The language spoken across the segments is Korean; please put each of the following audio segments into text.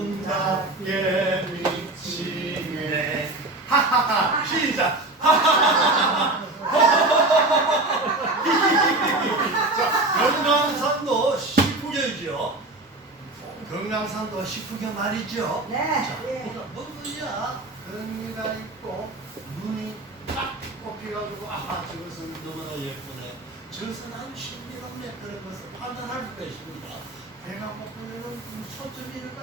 아름답게 미치네. 하하하 시작. 자 경남산도 식후경이죠. 식후경 말이죠. 네. 자, 예. 먹으야? 경미가 있고 눈이 딱 꼽혀가지고 아하 저것은 너무나 예쁘네. 저것은 아주 신비롭네 그런 것을 판단할 수가 있습니다 배가 고프면은 초점이 이렇게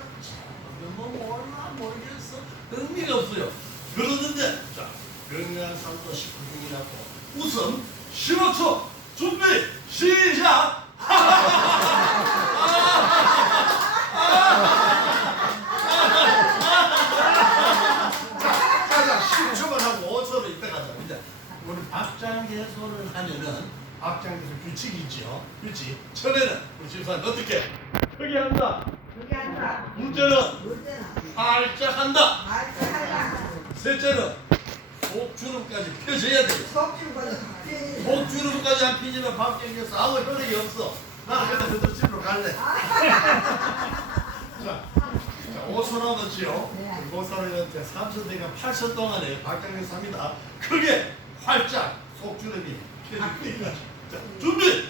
뭐 몰라 모르겠어 의미가 없어요. 그러는데 자 경량산도 식후경이라고 웃음 15초 준비 시작! 자자 10초만 하고 5초로 이따 가자. 이제 우리 박장개소를 하면은 박장개소 규칙이죠. 규칙. 처음에는 우리 집사님 어떻게 크게 한다. 아니라 둘째는 물때는 활짝 한다. 말도 하라. 셋째는 목주름까지 펴져야 돼. 속출보다 뼈 목주름까지 안 펴지면 박장개소 아무 효력이 없어. 나는 그냥 그대로 집으로 갈래. 자, 자 5초 남았지요. 네. 그 사람한테 3천 대가 8천 동안에 박장개소 합니다. 크게 활짝 속주름이 때까지 자 준비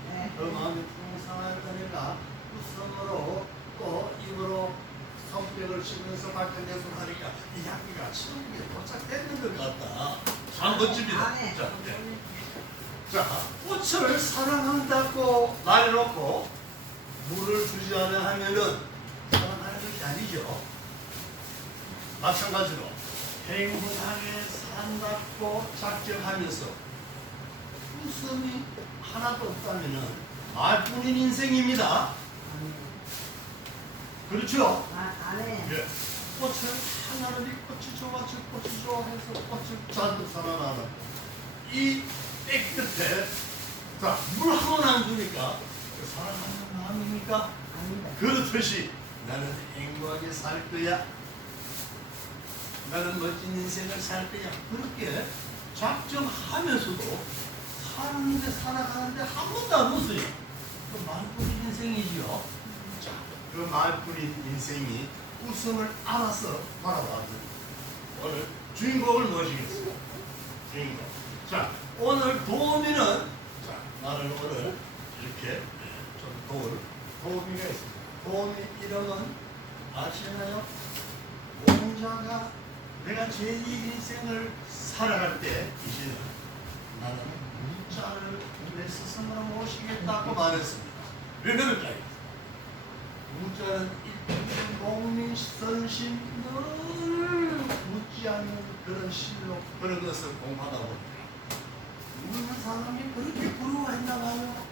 네. 그 마음이 풍성할 거니까 웃음으로 또 입으로 성격을 치면서 발전해서 하니까 이 향기가 천국에 도착했는 것 같다 참 멋집니다 아멘. 자, 네. 자, 꽃을 사랑한다고 말해놓고 물을 주지 않아 하면은 사랑하는 것이 아니죠. 마찬가지로 행복하게 산다고 작정하면서 웃음이 하나도 없다면은 말뿐인 인생입니다. 그렇죠? 아, 안에 예. 꽃을 하나를 이 꽃이 좋아 저 꽃이 좋아 해서 꽃을 잔뜩 사랑하는 이 깨끗해 자물 한 번 안 주니까 그 사랑하는 마음입니까? 그렇듯이 나는 행복하게 살 거야 나는 멋진 인생을 살 거야 그렇게 작정하면서도 사는데 살아가는데 한 번도 안 웃어요. 그 말뿐인 인생이지요. 자, 그 말뿐인 인생이 웃음을 알아서 바라봐줘 오늘 주인공을 모시겠습니다. 주인공. 자 오늘 도우미는 자 나는 오늘 이렇게 좀 도울 도우미가 있습니다. 도우미 이름은 아시나요? 공자가 내가 제2 인생을 살아갈 때 이제는 나는 문 자를 내 스승으로 모시겠다고 말했습니다 왜 그럴까요? 문자는 일편 공민 선심 늘 묻지 않는 그런 실로 그런 것을 공부하다 보니까 묻는 사람이 그렇게 부러워했나 봐요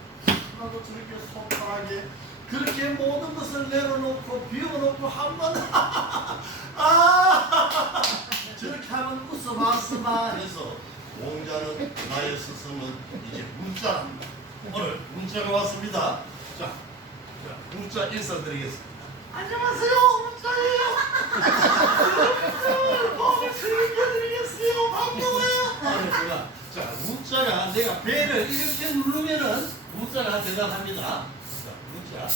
나도 저렇게 소탈하게 그렇게 모든 것을 내려놓고 비워놓고 한번 아 저렇게 하면 웃어봤으마 해서 공자는 나의 스승은 이제 문자랍니다. 오늘 문자가 왔습니다. 자, 자 문자 인사드리겠습니다. 안녕하세요 문자예요. 오늘 즐겨 드리겠어요. 반가워요. 아니 제가 자 문자가 내가 배를 이렇게 누르면은 문자가 대답합니다. 자 문자.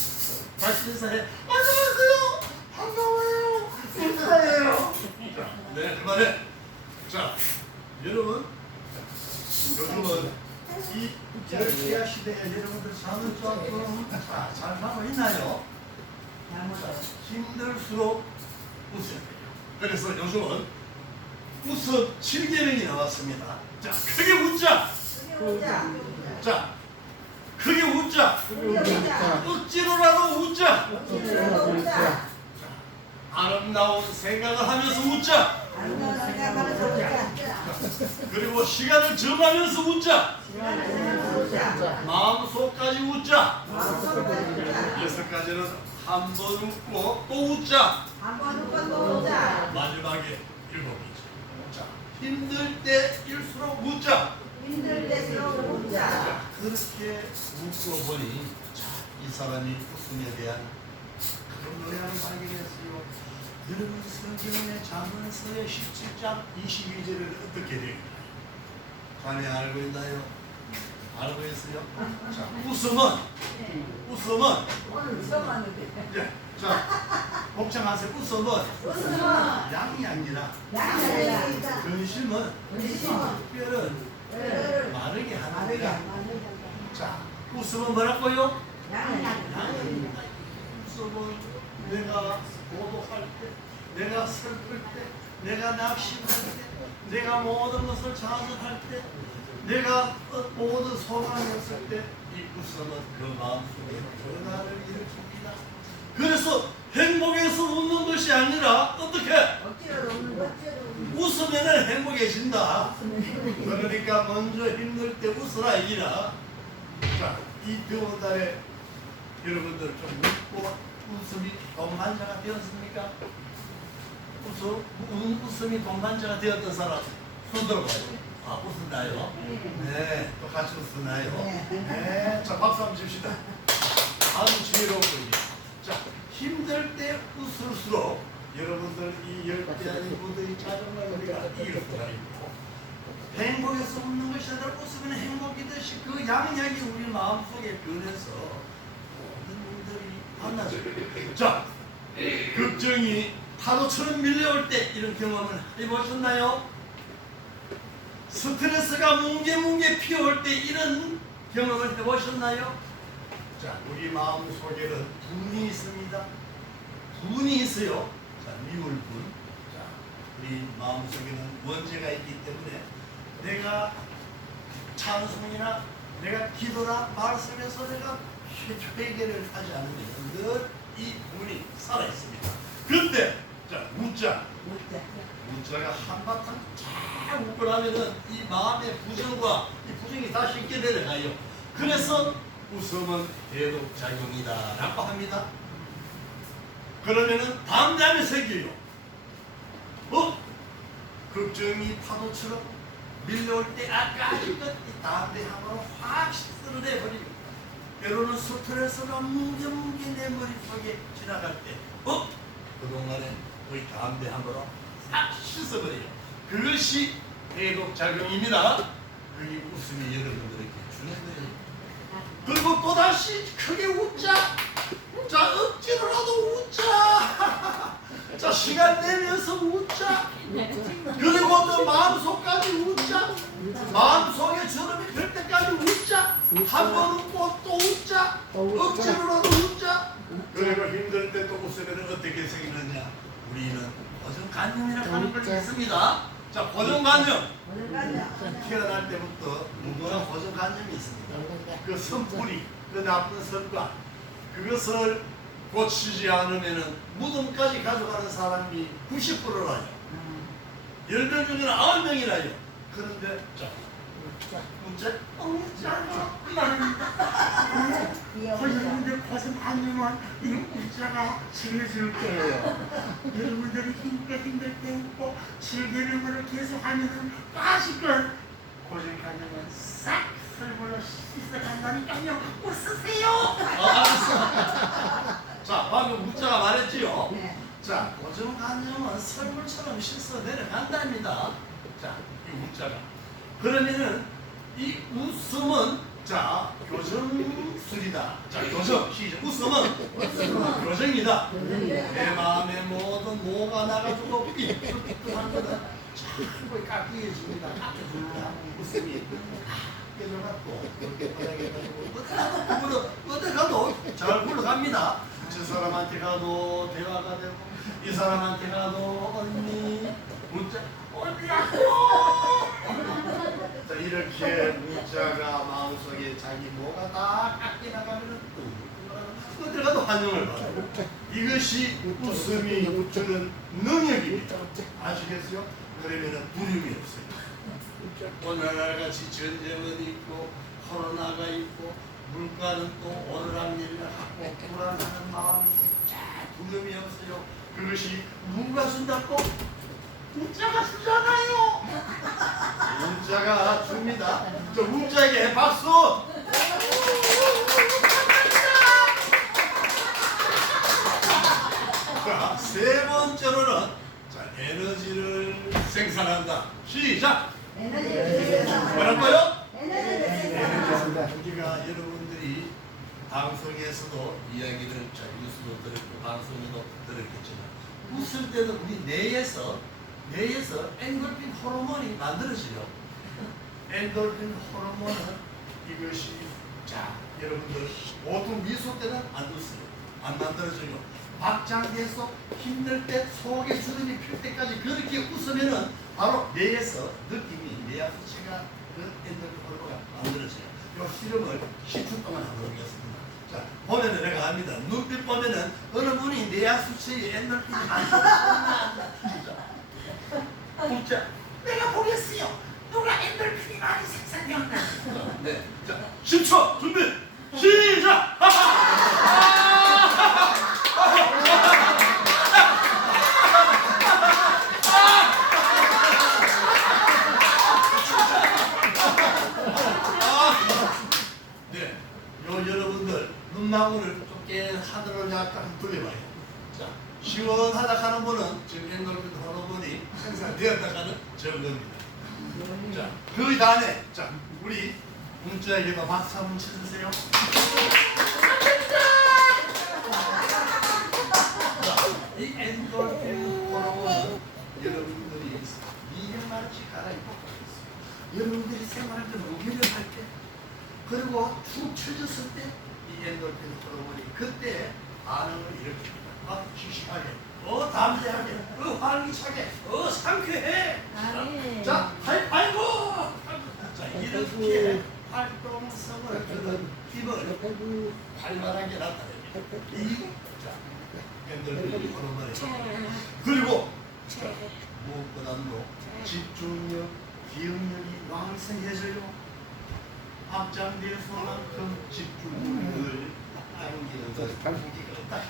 다시 인사해. 안녕하세요. 반가워요. 문자예요. 자 네 그만해 자 여러분 요즘은 이 이렇게 시대에 여러분들 사는 조금 자, 잘 살고 있나요? 잘못했어. 힘들수록 웃어야 돼요. 그래서 요즘은 웃음 7개명이 나왔습니다. 자, 크게 웃자. 크게 웃자. 자, 크게 웃자. 억지로라도 웃자. 웃자. 아름다운 생각을 하면서 웃자. 아름다운 생각하면서 웃자. 그리고 시간을 정하면서 웃자. 웃자. 마음속까지 웃자. 여섯 가지는 한 번 웃고 또 웃자. 한번 웃고 또 웃자. 마지막에 일곱이지. 자, 힘들 때일수록 웃자. 힘들 때수록 웃자. 자, 그렇게 웃고 보니 자, 이 사람이 웃음에 대한 그런 노래를 발견했어요. 여러분 성경의 잠언서의 17장 22절을 어떻게 돼요? 자네 알고 있나요? 알고 있어요? 자, 웃음은 웃음은 오늘 왔는데. 예, 자, 걱정하세요. 웃음은 웃음은 양이 아니라 양이다. 근심은 근심은 뼈를 뼈를 마르게. 하는 자, 웃음은 뭐라고요? 양이다. 웃음은 내가 고독할 때, 내가 슬플 때, 내가 낙심할 때, 내가 모든 것을 좌절할 때, 내가 어- 모든 소망이 없을 때, 이 웃음은 그 마음속에 변화를 일으킵니다. 그래서 행복해서 웃는 것이 아니라 어떻게. 웃으면 행복해진다. 그러니까 먼저 힘들 때 웃어라 이라. 자, 이 더운 달에 여러분들 좀 웃고 웃음이 동반자가 되었습니까? 웃음, 웃, 웃음이 동반자가 되었던 사람 손 들어봐요. 아, 웃었나요? 네, 또 같이 웃었나요? 네. 네, 자, 박수 한번 칩시다. 아주 지혜로운 분이. 자, 힘들 때 웃을수록 여러분들 이 열대 아닌 분들이 자존감을 우리가 이길 수가 있고 행복해서 웃는 것이 아니라 웃으면 행복이듯이 그 양약이 우리 마음속에 변해서 모든 분들이 만나죠. 자, 걱정이 파도처럼 밀려올 때 이런 경험을 해보셨나요? 스트레스가 뭉게뭉게 피어올 때 이런 경험을 해보셨나요? 자, 우리 마음 속에는 분이 있습니다. 분이 있어요. 자, 미울 분. 자, 우리 마음 속에는 원죄가 있기 때문에 내가 찬송이나 내가 기도나 말씀에서 내가 회- 회개를 하지 않으면 늘이 분이 살아 있습니다. 그때 자, 웃자. 웃자. 문자가 한바탕 쫙 웃고 나면은 이 마음의 부정과 이 부정이 다 쉽게 내려가요. 그래서 웃음은 해독작용이다 라고 합니다. 그러면은 담대함에 새겨요. 어? 걱정이 파도처럼 밀려올 때 아까 이것 이 담대함으로 확 쓸어내버리고 때로는 스트레스가 뭉게뭉게 내 머릿속에 지나갈 때 어? 그동안에 거의 담대함으로 싹 씻어버려요. 그것이 해독작용입니다. 그게 웃음이 여러분들에게 주는 거예요. 그리고 또다시 크게 웃자. 자, 억지로라도 웃자. 자, 시간 내면서 웃자. 그리고 또 마음속까지 웃자. 마음속에 저놈이 들 때까지 웃자. 한 번 웃고 또 웃자. 억지로라도 웃자. 그리고 힘들 때 또 웃으면 어떻게 생기느냐. 우리는 고정관념이라고 하는 것이 있습니다. 자, 고정관념. 가자. 태어날 때부터 누구나 고정관념이 있습니다. 그 선풀이, 그 나쁜 습관, 그것을 고치지 않으면은 무덤까지 가져가는 사람이 90%라요. 10명 중에는 9명이라요. 그런데, 자, 문제? 여러분들 고생 아니면 이 문자가 지켜줄게요. 여러분들이 힘들 힘들 때 웃고 즐기는 거를 계속 하면은 빠질걸. 고생 아니면 싹 설물로 씻어간다니까요. 웃으세요. 아, 알았어. 자, 방금 문자가 말했지요. 네. 자, 고정관념은 설물처럼 씻어 내려간답니다. 자, 이 문자가. 그러면은 이 웃음은 자, 교정술이다. 자, 교정, 시작. 웃음은 교정이다. 내 마음에 모든 뭐가 나가지고 삐뚤삐뚤한 거는 자꾸 깎이해집니다. 웃음이 깨져갖고 어디 가도 잘 굴러갑니다. 저 사람한테 가도 대화가 되고 이 사람한테 가도 언니 문자 자, 이렇게 문자가 마음속에 자기 뭐가 다 깎여 나가면은 또 어디 가도 환영을 받아요. 이것이 웃음이 주는 능력입니다. 아시겠어요? 그러면은 두려움이 없어요. 오늘날같이 전쟁은 있고 코로나가 있고 물가는 또 오르락내리락 하고 불안하는 마음이 그것이 누가 준다고? 문자가 주잖아요. 문자가 줍니다. 저 문자에게 박수. 자, 세 번째로는 자, 에너지를 생산한다. 시작. 뭐랄까요? 우리가 여러분들이 방송에서도 이야기를 자, 뉴스도 들었고 방송에도 들었겠지만 웃을 때도 우리 뇌에서 뇌에서 엔돌핀 호르몬이 만들어져요. 엔돌핀 호르몬은 이것이 자 여러분들 보통 미소 때는 안 웃어요. 안 만들어져요. 박장대에서 힘들 때 속에 주름이 필 때까지 그렇게 웃으면은 바로 뇌에서 느낌이 뇌하 수치가 그 엔돌핀 호르몬이 만들어져요. 요 실험을 10초 동안 하도록 하겠습니다. 자, 보면은 내가 압니다. 눈빛 보면은 어느 분이 뇌하 수치에 엔돌핀이 만들 진짜 내가 보겠어요. 누가 엔돌핀이 많이 생산되었나? 네. 자, 10초 준비. 시작. 네. 요 여러분들 눈망울을 좁게 하늘을 약간 돌려봐요. 자, 시원하다 하는 분은 지금 엔돌핀 호르몬이 생산되었다 하는 증거입니다. 자, 그 다음에 자, 우리 문자에게도 박수 한번 쳐주세요. 자, 이 엔돌핀 호르몬은 여러분들이 200만원씩 갈아입고 있어요. 여러분들이 생활할 때 무기를 할 때, 그리고 축 처졌을 때, 이 엔돌핀 호르몬이 그때 반응을 일으킵니다. 어, 씩씩하게, 어, 담대하게, 어, 활기차게, 어, 상쾌해. 아멘. 자, 할, 아이고! 자, 이렇게 활동성을 주는 힘을 활발하게 나타냅니다. 이, 자, 엔돌핀 호르몬이. 그리고, 자, 무엇보다도 집중력, 기억력이 왕성해져요. 확장돼서만큼 집중력을 안기는 것이 무기가 없다.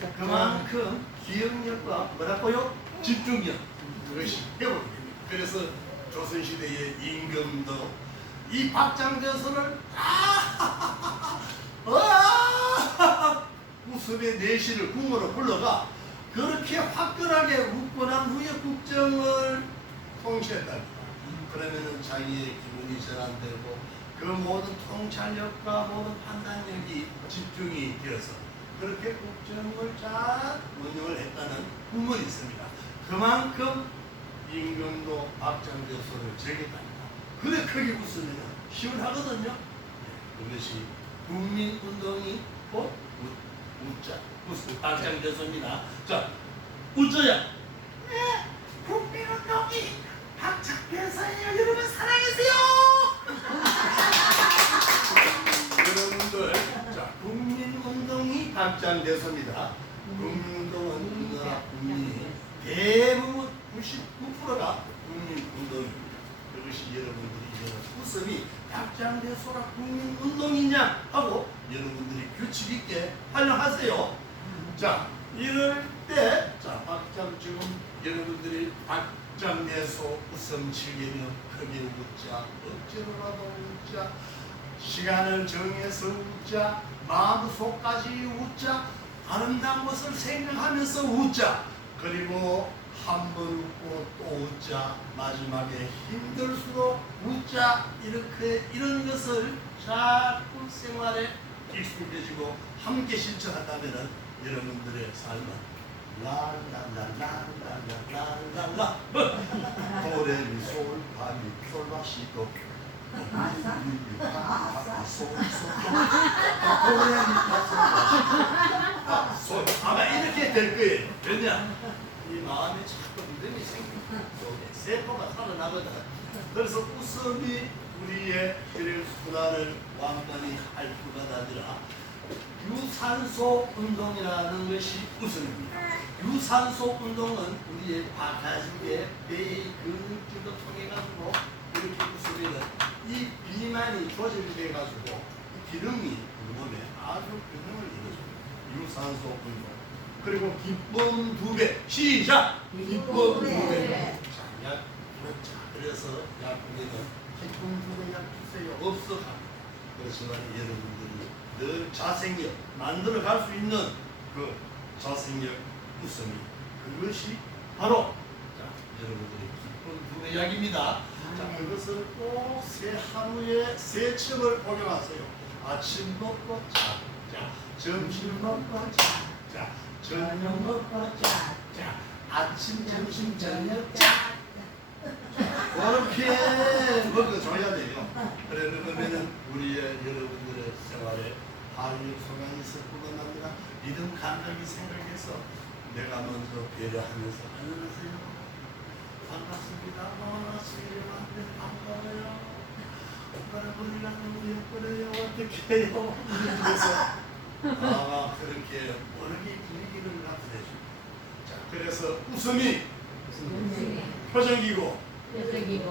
그만큼 기억력과 뭐라고요? 집중력 그것이 회복이 됩니다. 그래서 조선시대의 임금도 이 박장대소를 아, 아, 웃음의 내시를 궁으로 불러가 그렇게 화끈하게 웃고 난 후에 국정을 통치했답니다. 그러면은 자기의 기분이 전환되고 그 모든 통찰력과 모든 판단력이 집중이 되어서 그렇게 국정을 잘 운영을 했다는 꿈은 있습니다. 그만큼 임금도 박장대소를 즐겼답니다. 그래 크게 웃으면 시원하거든요. 네, 그것이 국민운동이 곧 웃- 웃자 웃 박장대소입니다. 자 웃자야. 네, 국민운동이 박장대소예요. 여러분 사랑해주세요. 여러분들 자 국민운동이 박장대소입니다. 국민운동은 우리나라 국민이 대부분 99%가 국민운동입니다. 그것이 여러분들이 웃음이 박장대소라 국민운동이냐 하고 여러분들이 규칙 있게 활용하세요. 자 이럴 때 자 박장 지금 여러분들이 박장대소 웃음 즐기며 크게 웃자 억지로라도 웃자 시간을 정해서 웃자 마음속까지 웃자 아름다운 것을 생각하면서 웃자. 그리고 한 번 웃고 또 웃자. 마지막에 힘들수록 웃자. 이렇게 이런 것을 자꾸 생활에 익숙해지고 함께 실천한다면 여러분들의 삶은 라라라라라라라라 도레미솔 파미 솔라시도 아마 이렇게 될 거예요. 왜냐? 이 마음에 자꾸 믿음이 생기고 세포가 살아나거든. 그래서 웃음이 우리의 그 순환을 완전히 할 뿐만 아니라 유산소 운동이라는 것이 웃음입니다. 유산소 운동은 우리의 바가지의 뇌의 근육질도 통해 가지고 이렇게 웃으면 이 비만이 조절돼 가지고 기름이 몸에 아주 균형을 이루어줍니다. 유산소 운동. 그리고 기쁨 두 배. 시작. 기쁨 두 배. 자, 약, 자, 그래서 약국에는 기쁨 두배약 주세요. 없어. 그렇지만 여러분들이 늘 자생력 만들어 갈 수 있는 그 자생력 웃음이 그것이 바로 자, 여러분들의 기쁨 두 배 약입니다. 자, 그것을 꼭 새 하루에 세 첩을 복용하세요. 아침 먹고 자, 자, 점심 먹고 자, 자, 저녁 먹고 자, 자, 아침, 점심, 저녁 자. 그렇게 먹어줘야 돼요. 그래 그러면은 우리의 여러분들의 생활에 활력 소강이 있을 뿐만 아니라 믿음 감각이 생각해서 내가 먼저 배려하면서 안녕하세요. 반갑습니다. 오빠는 예쁘네요. 해요? 그래서 아마 그렇게 모르게 분위기를 나타내죠. 자, 그래서 웃음이 표정이고 뼈저기고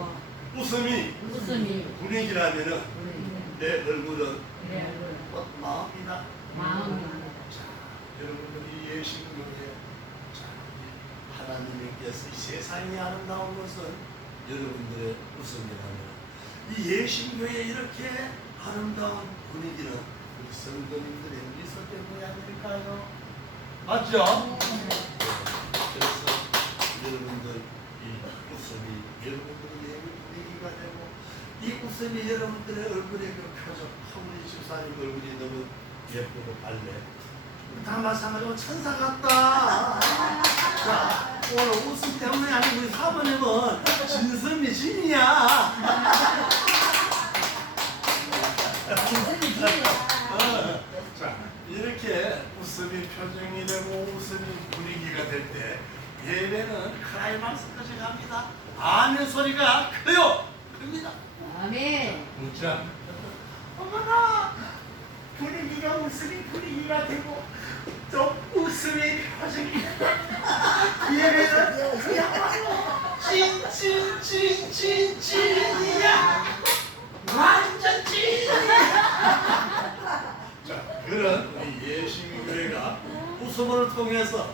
웃음이 웃음이 분위기라면은 내 얼굴은 그래 어, 마음이다. 마음이 자, 여러분들이 자, 이 하나님께서 이 세상이 아름다운 것은 여러분들의 웃음이라면 이 예식교회 이렇게 아름다운 분위기는 우리 성도님들의 미소 때문이 아닐까요? 맞죠? 그래서 여러분들 이 웃음이 여러분들의 분위기가 되고 이 웃음이 여러분들의 얼굴에 그 표정 우리 집사님 얼굴이 너무 예쁘고 밝네 다 마찬가지로 천사 같다 자 오늘 웃음 때문에 아니고 우리 사모님은 진선미 진이야. 웃음이 진이야. 어, 자 이렇게 웃음이 표정이 되고 웃음이 분위기가 될 때 예배는 클라이막스까지 갑니다. 아멘 소리가 커요. 큽니다. 아멘. 자 분위기가 웃음이 분위기가 되고 또 웃음이 표정이 예배는 그야말로 찐찐찐찐 찐이야. 완전 찐이야. 자 그런 우리 예식교회가 웃음을 통해서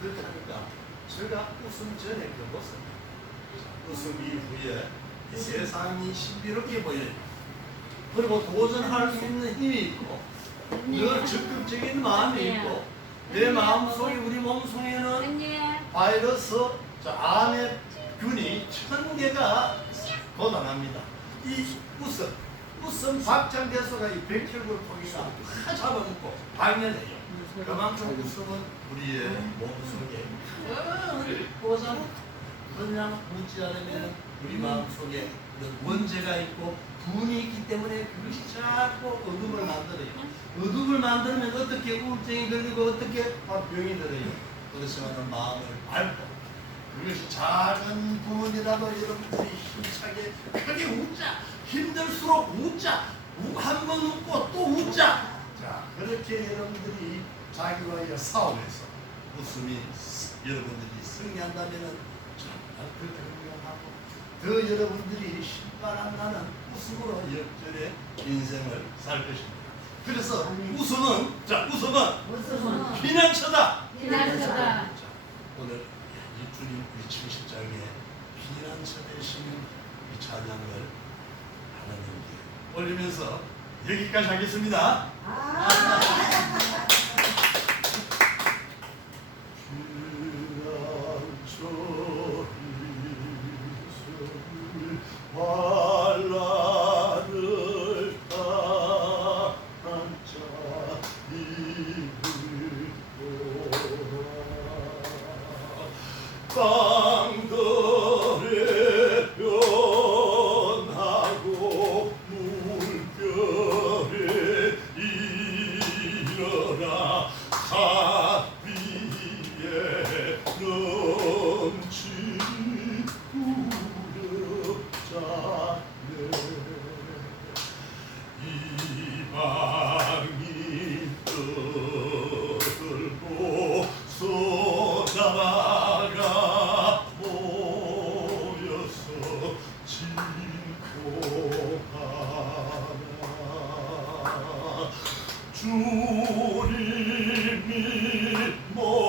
그렇게 하니까 제가 웃음 전에 그 모습 자, 웃음 이후에 이 세상이 신비롭게 보여요 그리고 도전할 수 있는 힘이 있고 늘 적극적인 마음이 있고 내 마음속에 우리 몸속에는 바이러스 자, 암의 균이 천 개가 고단합니다. 이 웃음, 웃음 박장대소가 이 백혈구 통이가 다 잡아먹고 발견해요. 그만큼 웃음은 우리의 몸속에 큰 보상 그냥 웃지 않으면 우리 마음속에 원죄가 있고 분이 있기 때문에 그것이 자꾸 어둠을 만들어요. 어둠을 만들면 어떻게 우울증이 걸리고 어떻게 막 병이 들어요. 그렇지만 마음을 밟고 그것이 작은 부분이라도 여러분들이 힘차게 크게 웃자 힘들수록 웃자 한 번 웃고 또 웃자 자 그렇게 여러분들이 자기와의 싸움에서 웃음이 여러분들이 승리한다면은 정말 그 경영하고 더 여러분들이 신바람 나는 웃음으로 역전의 인생을 살 것입니다. 그래서 웃음은 자 웃음은 웃음은 피난처다. 피난처다. 자, 오늘 이 주님 우리 70장에 피난처 되시는 이 찬양을 하나님께 올리면서 여기까지 하겠습니다. 환 Oh. 주님이 목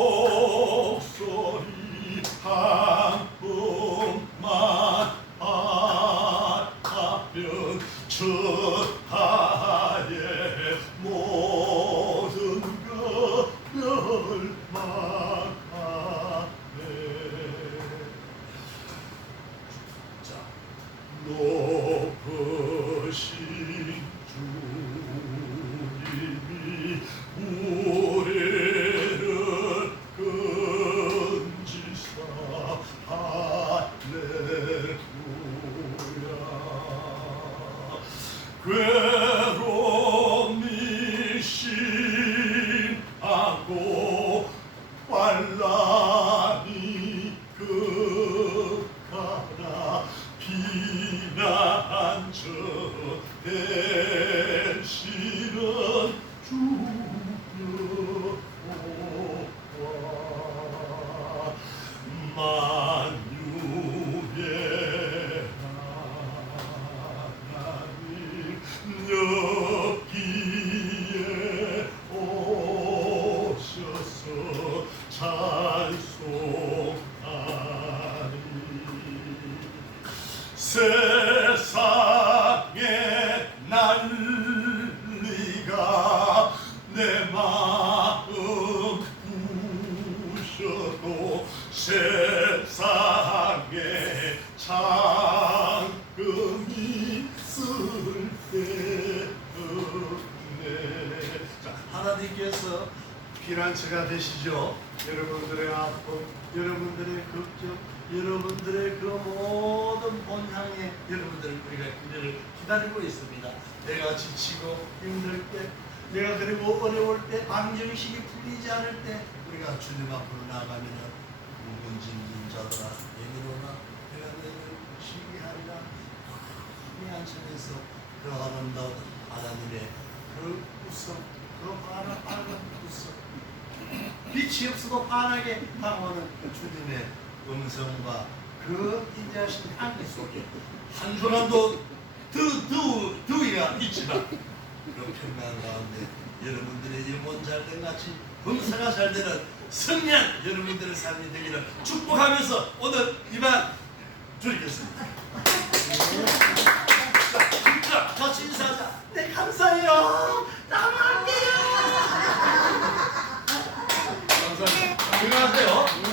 피난처가 되시죠. 여러분들의 아픔 여러분들의 걱정 여러분들의 그 모든 본향에 여러분들을 우리가 그녀를 기다리고 있습니다. 내가 지치고 힘들 때 내가 그리고 어려울 때 방정식이 풀리지 않을 때 우리가 주님 앞으로 나가면 묵은징진 자들아 내게로나 내가 너희를 쉬게 하리라. 이 안천에서 그 아름다운 하나님의 그 웃음 그 빨간 웃음 빛이 없어도 빠르게 다가오는 그 주님의 음성과 그 인자하신 땅 속에 한 사람도 두두두이가 빛이다. 그런 평강 가운데 여러분들의 영혼 잘된 같이 범사가 잘 되는 성냥 여러분들의 삶이 되기를 축복하면서 오늘 이만 줄이겠습니다. 자, 진짜 같이 인사하자. 네 감사해요. 나갈게요. 안녕하세요.